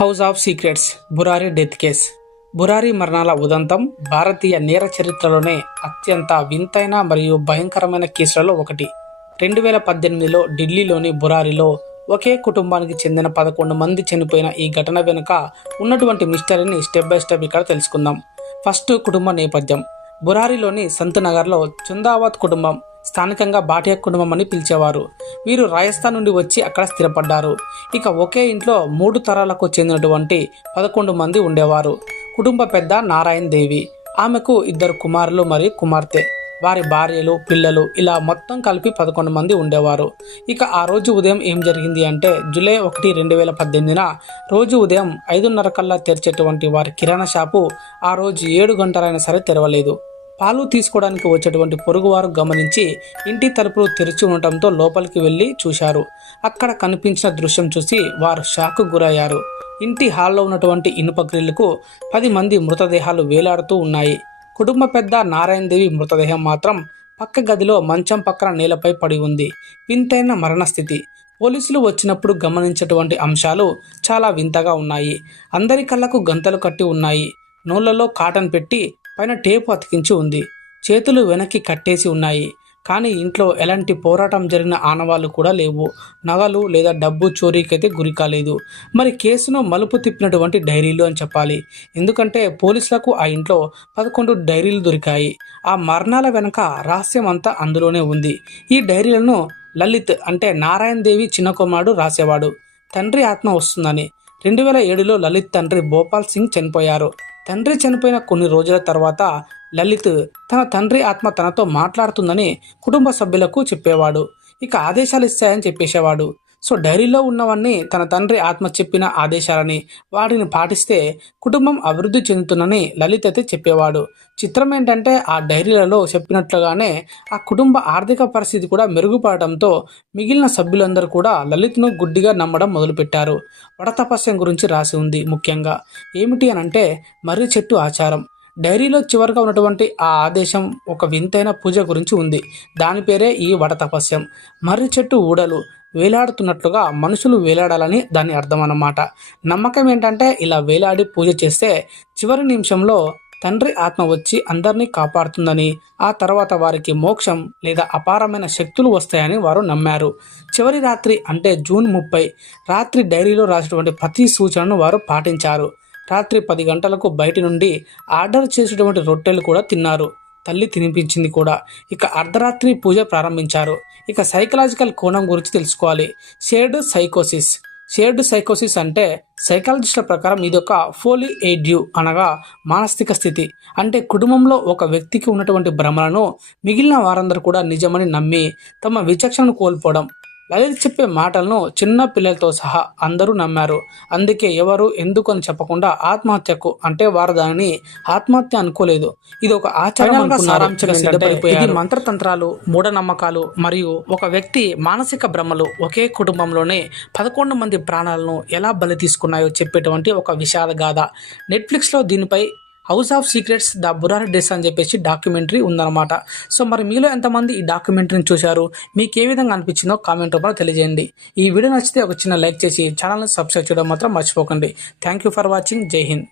House of secrets Burari death case. Burari మరణాల ఉదంతం భారతీయ నేర చరిత్రలోనే అత్యంత వింతైన మరియు భయంకరమైన కేసులలో ఒకటి. 2018లో ఢిల్లీలోని బురారిలో ఒకే కుటుంబానికి చెందిన 11 మంది చనిపోయిన ఈ ఘటన వెనుక ఉన్నటువంటి మిస్టరీని స్టెప్ బై స్టెప్ ఇక్కడ తెలుసుకుందాం. ఫస్ట్, కుటుంబ నేపథ్యం. బురారిలోని సంత్ నగర్లో చుందావత్ కుటుంబం, స్థానికంగా భాటియా కుటుంబం అని పిలిచేవారు. వీరు రాజస్థాన్ నుండి వచ్చి అక్కడ స్థిరపడ్డారు. ఇక ఒకే ఇంట్లో 3 తరాలకు చెందినటువంటి 11 మంది ఉండేవారు. కుటుంబ పెద్ద నారాయణ దేవి, ఆమెకు 2 కుమారులు మరియు కుమార్తె, వారి భార్యలు, పిల్లలు, ఇలా మొత్తం కలిపి 11 మంది ఉండేవారు. ఇక ఆ రోజు ఉదయం ఏం జరిగింది అంటే, జూలై 1, 2018న రోజు ఉదయం 5:30 కల్లా తెరిచేటువంటి వారి కిరాణా షాపు ఆ రోజు 7 గంటలైనా సరే తెరవలేదు. పాలు తీసుకోవడానికి వచ్చేటువంటి పొరుగువారు గమనించి ఇంటి తలుపులు తెరిచి ఉండటంతో లోపలికి వెళ్లి చూశారు. అక్కడ కనిపించిన దృశ్యం చూసి వారు షాక్ గురయ్యారు. ఇంటి హాల్లో ఉన్నటువంటి ఇనుప గ్రిల్కు 10 మంది మృతదేహాలు వేలాడుతూ ఉన్నాయి. కుటుంబ పెద్ద నారాయణదేవి మృతదేహం మాత్రం పక్క గదిలో మంచం పక్కన నేలపై పడి ఉంది. వింతైన మరణస్థితి. పోలీసులు వచ్చినప్పుడు గమనించేటువంటి అంశాలు చాలా వింతగా ఉన్నాయి. అందరి కళ్ళకు గంతలు కట్టి ఉన్నాయి. నోళ్లలో కాటన్ పెట్టి పైన టేపు అతికించి ఉంది. చేతులు వెనక్కి కట్టేసి ఉన్నాయి. కానీ ఇంట్లో ఎలాంటి పోరాటం జరిగిన ఆనవాళ్లు కూడా లేవు. నగలు లేదా డబ్బు చోరీకైతే గురి కాలేదు. మరి కేసును మలుపు తిప్పినటువంటి డైరీలు అని చెప్పాలి. ఎందుకంటే పోలీసులకు ఆ ఇంట్లో 11 డైరీలు దొరికాయి. ఆ మరణాల వెనక రహస్యం అంతా అందులోనే ఉంది. ఈ డైరీలను లలిత్ అంటే నారాయణ దేవి చిన్న కుమారుడు రాసేవాడు. తండ్రి ఆత్మ వస్తుందని. 2007లో లలిత్ తండ్రి భోపాల్ సింగ్ చనిపోయారు. తండ్రి చనిపోయిన కొన్ని రోజుల తర్వాత లలిత్ తన తండ్రి ఆత్మ తనతో మాట్లాడుతుందని కుటుంబ సభ్యులకు చెప్పేవాడు. ఇక ఆదేశాలు ఇస్తాయని చెప్పేసేవాడు. సో డైరీలో ఉన్నవన్నీ తన తండ్రి ఆత్మ చెప్పిన ఆదేశాలని, వాటిని పాటిస్తే కుటుంబం అభివృద్ధి చెందుతుందని లలిత్ అయితే చెప్పేవాడు. చిత్రం ఏంటంటే ఆ డైరీలలో చెప్పినట్లుగానే ఆ కుటుంబ ఆర్థిక పరిస్థితి కూడా మెరుగుపడటంతో మిగిలిన సభ్యులందరూ కూడా లలిత్ను గుడ్డిగా నమ్మడం మొదలుపెట్టారు. వడతపస్యం గురించి రాసి ఉంది. ముఖ్యంగా ఏమిటి అనంటే మర్రి చెట్టు ఆచారం. డైరీలో చివరిగా ఉన్నటువంటి ఆ ఆదేశం ఒక వింతైన పూజ గురించి ఉంది. దాని పేరే ఈ వడతపస్యం. మర్రి చెట్టు ఊడలు వేలాడుతున్నట్లుగా మనుషులు వేలాడాలని దాని అర్థం అన్నమాట. నమ్మకం ఏంటంటే ఇలా వేలాడి పూజ చేస్తే చివరి నిమిషంలో తండ్రి ఆత్మ వచ్చి అందరినీ కాపాడుతుందని, ఆ తర్వాత వారికి మోక్షం లేదా అపారమైన శక్తులు వస్తాయని వారు నమ్మారు. చివరి రాత్రి అంటే జూన్ 30 రాత్రి డైరీలో రాసినటువంటి ప్రతి సూచనను వారు పాటించారు. రాత్రి 10 గంటలకు బయటి నుండి ఆర్డర్ చేసేటువంటి రొట్టెలు కూడా తిన్నారు. తల్లి తినిపించింది కూడా. ఇక అర్ధరాత్రి పూజ ప్రారంభించారు. ఇక సైకలాజికల్ కోణం గురించి తెలుసుకోవాలి. షేర్డ్ సైకోసిస్ అంటే సైకాలజిస్టుల ప్రకారం ఇది ఒక ఫోలీ ఎయిడ్యూ అనగా మానసిక స్థితి. అంటే కుటుంబంలో ఒక వ్యక్తికి ఉన్నటువంటి భ్రమలను మిగిలిన వారందరూ కూడా నిజమని నమ్మి తమ విచక్షణను కోల్పోవడం. లలిత్ చెప్పే మాటలను చిన్న పిల్లలతో సహా అందరూ నమ్మారు. అందుకే ఎవరు ఎందుకు అని చెప్పకుండా ఆత్మహత్యకు, అంటే వారు దానిని ఆత్మహత్య అనుకోలేదు, ఇది ఒక ఆచారంగా ఇది మంత్రతంత్రాలు, మూఢనమ్మకాలు మరియు ఒక వ్యక్తి మానసిక భ్రమలు ఒకే కుటుంబంలోనే 11 మంది ప్రాణాలను ఎలా బలి తీసుకున్నాయో చెప్పేటువంటి ఒక విషాద గాథ. నెట్ఫ్లిక్స్లో దీనిపై house of secrets the Burari death అని చెప్పేసి డాక్యుమెంటరీ ఉందన్నమాట. సో మరి మీలో ఎంతమంది ఈ డాక్యుమెంటరీని చూశారు, మీకు ఏ విధంగా అనిపించిందో కామెంట్ రూపంలో తెలియజేయండి. ఈ వీడియో నచ్చితే ఒక చిన్న లైక్ చేసి ఛానల్ని సబ్స్క్రైబ్ చేయడం మాత్రం మర్చిపోకండి. Thank you for watching. జై హింద్.